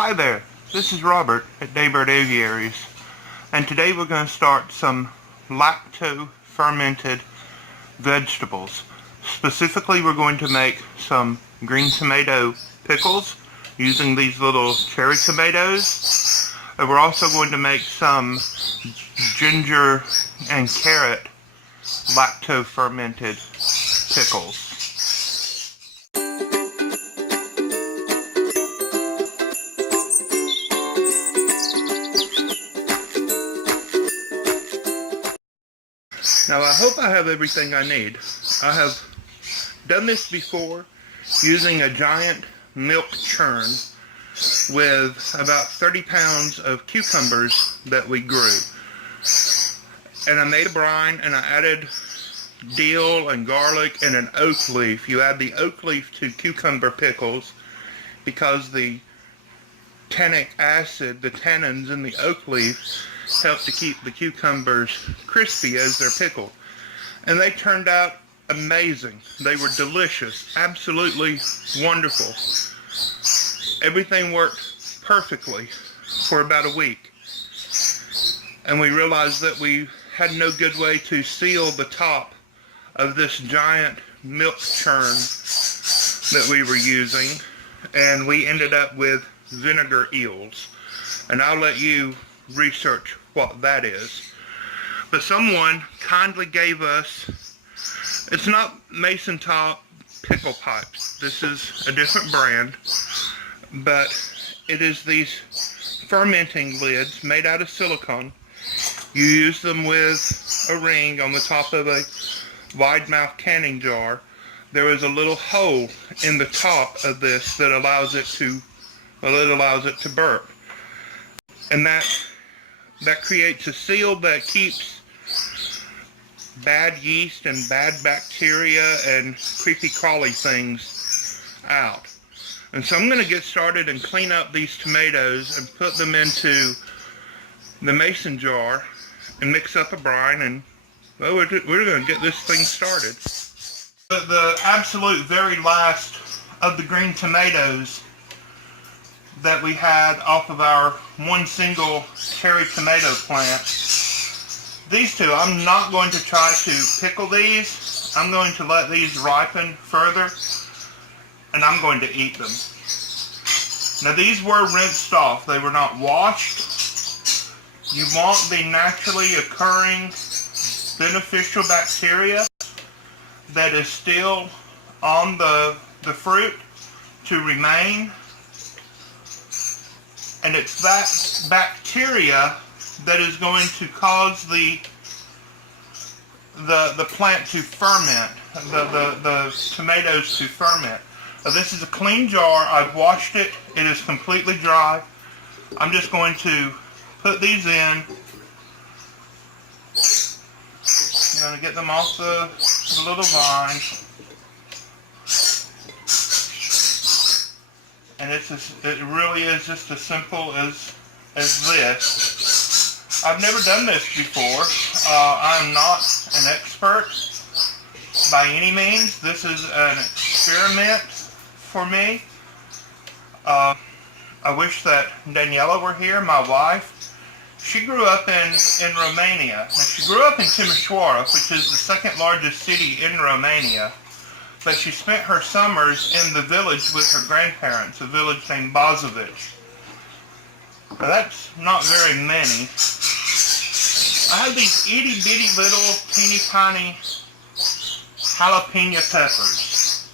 Hi there, this is Robert at Daybird Aviaries, and today we're going to start some lacto-fermented vegetables. Specifically, we're going to make some green tomato pickles using these little cherry tomatoes, and we're also going to make some ginger and carrot lacto-fermented pickles. Now I hope I have everything I need. I have done this before using a giant milk churn with about 30 pounds of cucumbers that we grew. And I made a brine and I added dill and garlic and an oak leaf. You add the oak leaf to cucumber pickles because the tannic acid, the tannins in the oak leaf, help to keep the cucumbers crispy as they're pickled. And they turned out amazing. They were delicious, absolutely wonderful. Everything worked perfectly for about a week. And we realized that we had no good way to seal the top of this giant milk churn that we were using, and we ended up with vinegar eels. And I'll let you research what that is. But someone kindly gave us, it's not Mason Top pickle pipes, this is a different brand, but it is these fermenting lids made out of silicone. You use them with a ring on the top of a wide mouth canning jar. There is a little hole in the top of this that allows it to burp. And that creates a seal that keeps bad yeast and bad bacteria and creepy crawly things out. And so I'm going to get started and clean up these tomatoes and put them into the mason jar and mix up a brine, and well, we're going to get this thing started. The absolute very last of the green tomatoes that we had off of our one single cherry tomato plant. These two, I'm not going to try to pickle these. I'm going to let these ripen further, and I'm going to eat them. Now these were rinsed off. They were not washed. You want the naturally occurring beneficial bacteria that is still on the fruit to remain. And it's that bacteria that is going to cause the plant to ferment, the tomatoes to ferment. Now, this is a clean jar. I've washed it. It is completely dry. I'm just going to put these in. I'm going to get them off the little vine. And it really is just as simple as this. I've never done this before. I'm not an expert by any means. This is an experiment for me. I wish that Daniela were here, my wife. She grew up in Romania. Now, she grew up in Timișoara, which is the second largest city in Romania. But she spent her summers in the village with her grandparents, a village named Bozovic. Now that's not very many. I have these itty bitty little teeny tiny jalapeno peppers.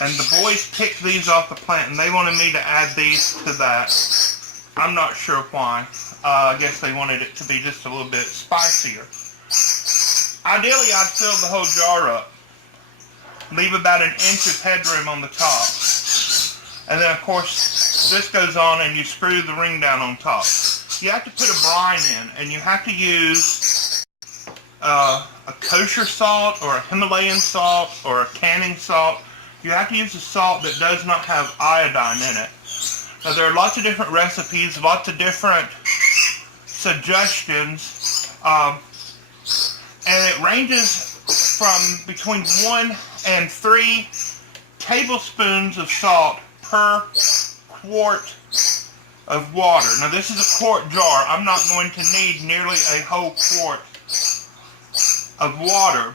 And the boys picked these off the plant and they wanted me to add these to that. I'm not sure why. I guess they wanted it to be just a little bit spicier. Ideally, I'd fill the whole jar up. Leave about an inch of headroom on the top. And then, of course, this goes on and you screw the ring down on top. You have to put a brine in, and you have to use a kosher salt or a Himalayan salt or a canning salt. You have to use a salt that does not have iodine in it. Now, there are lots of different recipes, lots of different suggestions, and it ranges from between 1 and 3 tablespoons of salt per quart of water. Now this is a quart jar. I'm not going to need nearly a whole quart of water.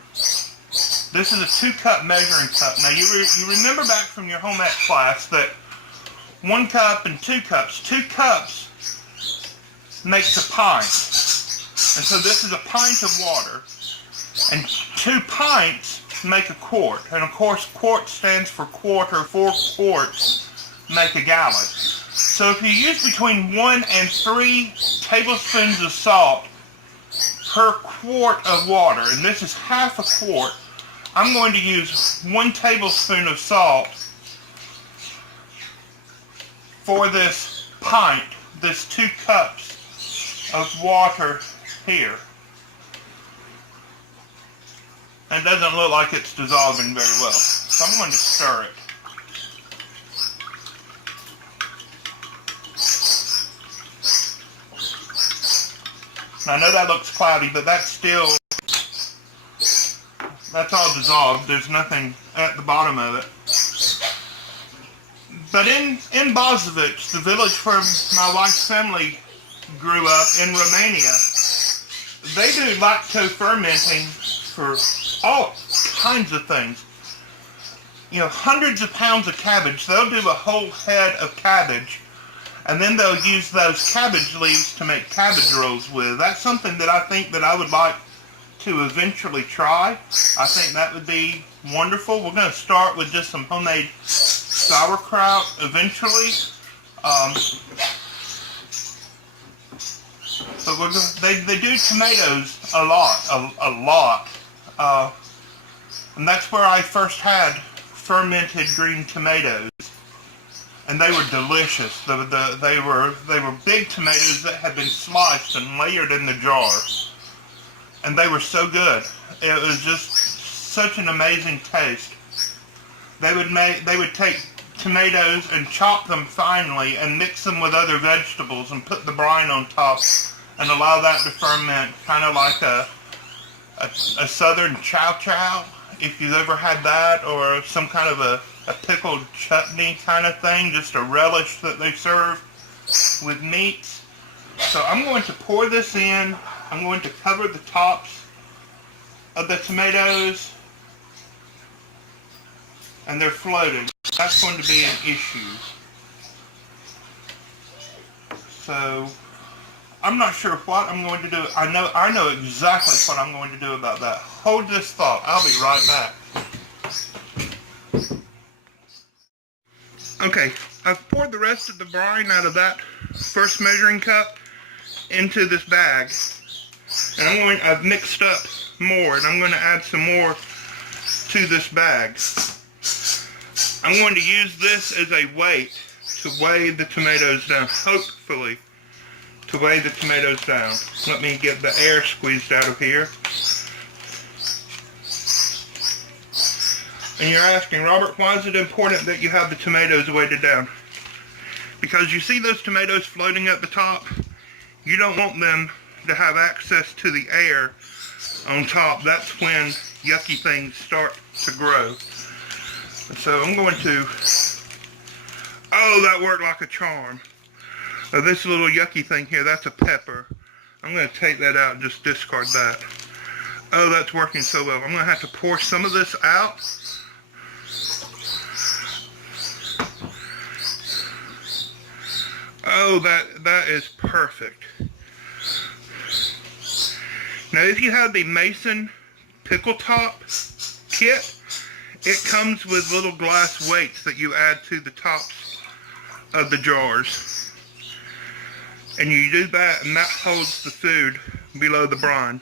This is a 2-cup measuring cup. Now you remember back from your home ec class that 1 cup and 2 cups. 2 cups makes a pint. And so this is a pint of water. And 2 pints make a quart. And of course quart stands for quarter. 4 quarts make a gallon. So if you use between 1 and 3 tablespoons of salt per quart of water, and this is half a quart, I'm going to use 1 tablespoon of salt for this pint, this 2 cups of water here. And it doesn't look like it's dissolving very well, so I'm going to stir it. Now, I know that looks cloudy, but that's all dissolved. There's nothing at the bottom of it. But in Bozovic, the village where my wife's family grew up in Romania, they do lacto fermenting for all kinds of things. You know, hundreds of pounds of cabbage. They'll do a whole head of cabbage, and then they'll use those cabbage leaves to make cabbage rolls with. That's something that I think that I would like to eventually try. I think that would be wonderful. We're going to start with just some homemade sauerkraut eventually. But they do tomatoes a lot. And that's where I first had fermented green tomatoes. And they were delicious. They were big tomatoes that had been sliced and layered in the jar. And they were so good. It was just such an amazing taste. They would take tomatoes and chop them finely and mix them with other vegetables and put the brine on top and allow that to ferment, kind of like a southern chow chow, if you've ever had that, or some kind of a pickled chutney kind of thing, just a relish that they serve with meats. So I'm going to pour this in. I'm going to cover the tops of the tomatoes, and they're floating. That's going to be an issue. So I'm not sure what I'm going to do. I know exactly what I'm going to do about that. Hold this thought. I'll be right back. Okay, I've poured the rest of the brine out of that first measuring cup into this bag. And I've mixed up more, and I'm going to add some more to this bag. I'm going to use this as a weight to weigh the tomatoes down, hopefully to weigh the tomatoes down. Let me get the air squeezed out of here. And you're asking, Robert, why is it important that you have the tomatoes weighted down? Because you see those tomatoes floating at the top? You don't want them to have access to the air on top. That's when yucky things start to grow. And so I'm going to, oh, that worked like a charm. This little yucky thing here, that's a pepper. I'm going to take that out and just discard that. Oh, that's working so well. I'm going to have to pour some of this out. Oh, that is perfect. Now, if you have the Mason pickle top kit, it comes with little glass weights that you add to the tops of the jars. And you do that, and that holds the food below the brine.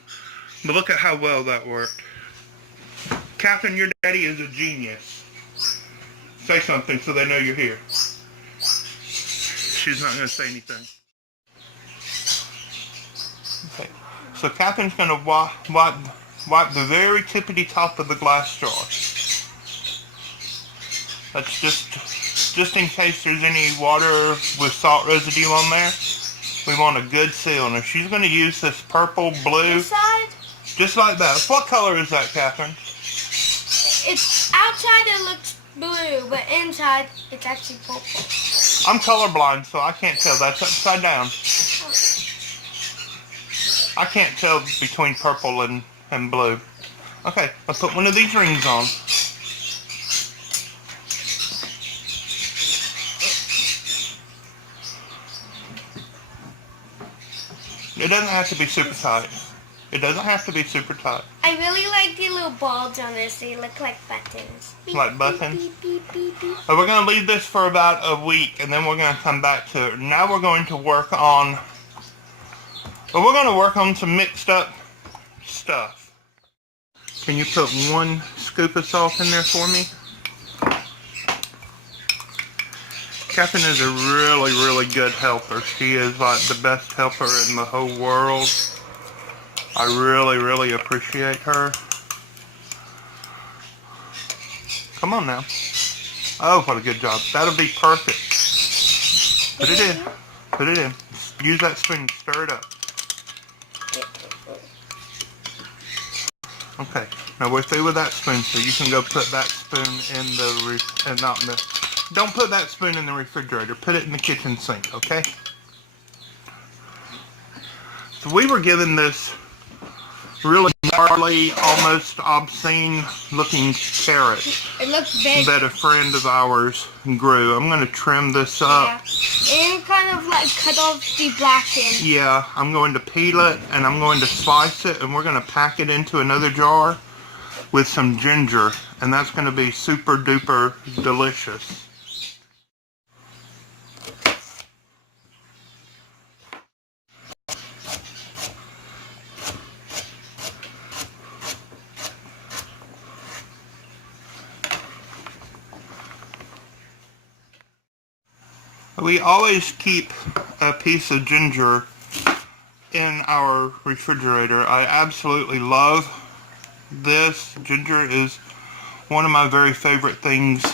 But look at how well that worked. Catherine, your daddy is a genius. Say something so they know you're here. She's not going to say anything. Okay. So Catherine's going to wipe the very tippity top of the glass jar. That's just in case there's any water with salt residue on there. We want a good seal. Now she's going to use this purple, blue. Inside? Just like that. What color is that, Catherine? It's outside it looks blue, but inside it's actually purple. I'm colorblind, so I can't tell. That's upside down. I can't tell between purple and blue. Okay, let's put one of these rings on. It doesn't have to be super tight. It doesn't have to be super tight. I really like the little balls on this. They look like buttons. Beep, Like buttons? Beep, beep, beep, beep. We're going to leave this for about a week, and then we're going to come back to it. Now we're going to work on... Well, we're going to work on some mixed up stuff. Can you put 1 scoop of salt in there for me? Catherine is a really, really good helper. She is like the best helper in the whole world. I really, really appreciate her. Come on now. Oh, what a good job. That'll be perfect. Put it in. Put it in. Use that spoon. Stir it up. Okay. Now we're through with that spoon, so you can go put that spoon in the don't put that spoon in the refrigerator. Put it in the kitchen sink, okay? So we were given this really gnarly, almost obscene looking carrot. It looks big. That a friend of ours grew. I'm going to trim this up. Yeah. And kind of like cut off the black end. Yeah, I'm going to peel it and I'm going to slice it, and we're going to pack it into another jar with some ginger, and that's going to be super duper delicious. We always keep a piece of ginger in our refrigerator. I absolutely love this. Ginger is one of my very favorite things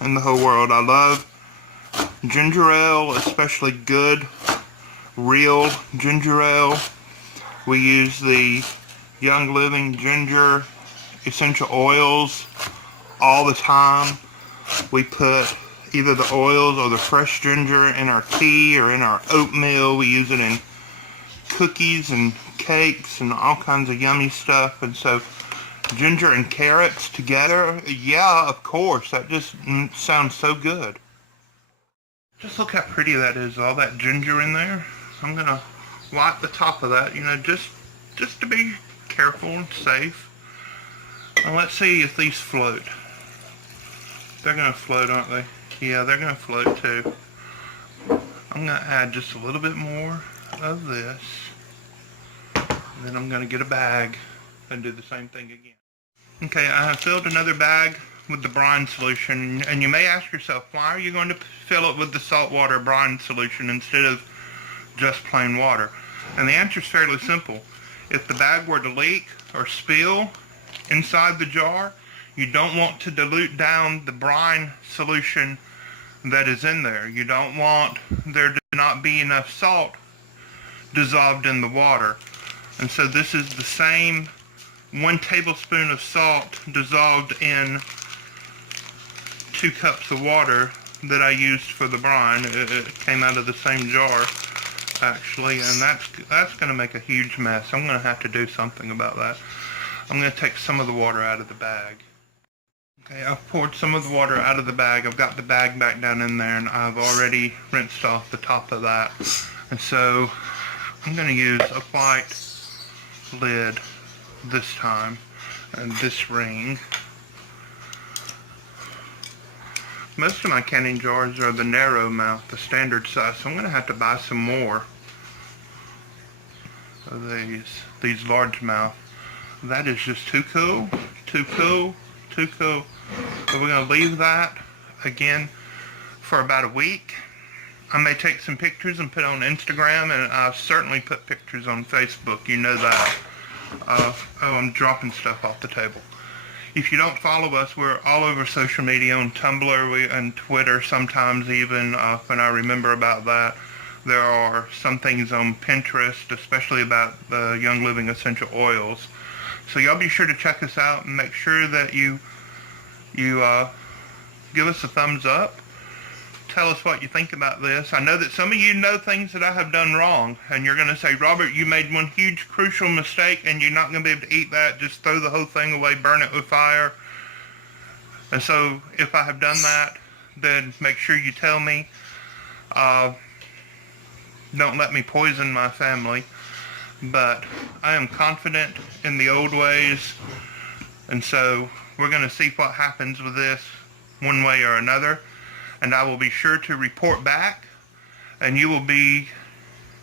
in the whole world. I love ginger ale, especially good, real ginger ale. We use the Young Living ginger essential oils all the time. We put either the oils or the fresh ginger in our tea or in our oatmeal. We use it in cookies and cakes and all kinds of yummy stuff. And so ginger and carrots together, yeah, of course, that just sounds so good. Just look how pretty that is, all that ginger in there. I'm gonna wipe the top of that, you know, just to be careful and safe. Now let's see if these float. They're gonna float, aren't they? Yeah, they're going to float too. I'm going to add just a little bit more of this. And then I'm going to get a bag and do the same thing again. Okay, I have filled another bag with the brine solution. And you may ask yourself, why are you going to fill it with the saltwater brine solution instead of just plain water? And the answer is fairly simple. If the bag were to leak or spill inside the jar, you don't want to dilute down the brine solution that is in there. You don't want there to not be enough salt dissolved in the water. And so this is the same 1 tablespoon of salt dissolved in 2 cups of water that I used for the brine. It came out of the same jar actually, and that's going to make a huge mess. I'm going to have to do something about that. I'm going to take some of the water out of the bag. Okay, I've poured some of the water out of the bag. I've got the bag back down in there, and I've already rinsed off the top of that. And so I'm going to use a white lid this time, and this ring. Most of my canning jars are the narrow mouth, the standard size, so I'm going to have to buy some more of these large mouth. That is just too cool, too cool, too cool. So we're going to leave that again for about a week. I may take some pictures and put on Instagram, and I've certainly put pictures on Facebook, you know that. Oh, I'm dropping stuff off the table. If you don't follow us, we're all over social media, on Tumblr and Twitter sometimes even, when I remember about that. There are some things on Pinterest, especially about the Young Living essential oils. So y'all be sure to check us out and make sure that you give us a thumbs up. tell us what you think about this. I know that some of you know things that I have done wrong, and you're going to say, Robert, you made one huge crucial mistake, and you're not going to be able to eat that. Just throw the whole thing away, burn it with fire. And so if I have done that, then make sure you tell me. Don't let me poison my family. But I am confident in the old ways, and so we're going to see what happens with this one way or another. And I will be sure to report back, and you will be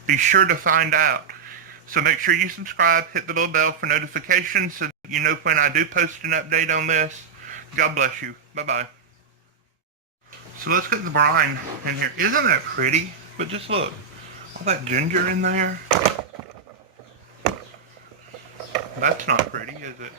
sure to find out. So make sure you subscribe, hit the little bell for notifications so that you know when I do post an update on this. God bless you. Bye-bye. So let's get the brine in here. Isn't that pretty? But just look, all that ginger in there. That's not pretty, is it?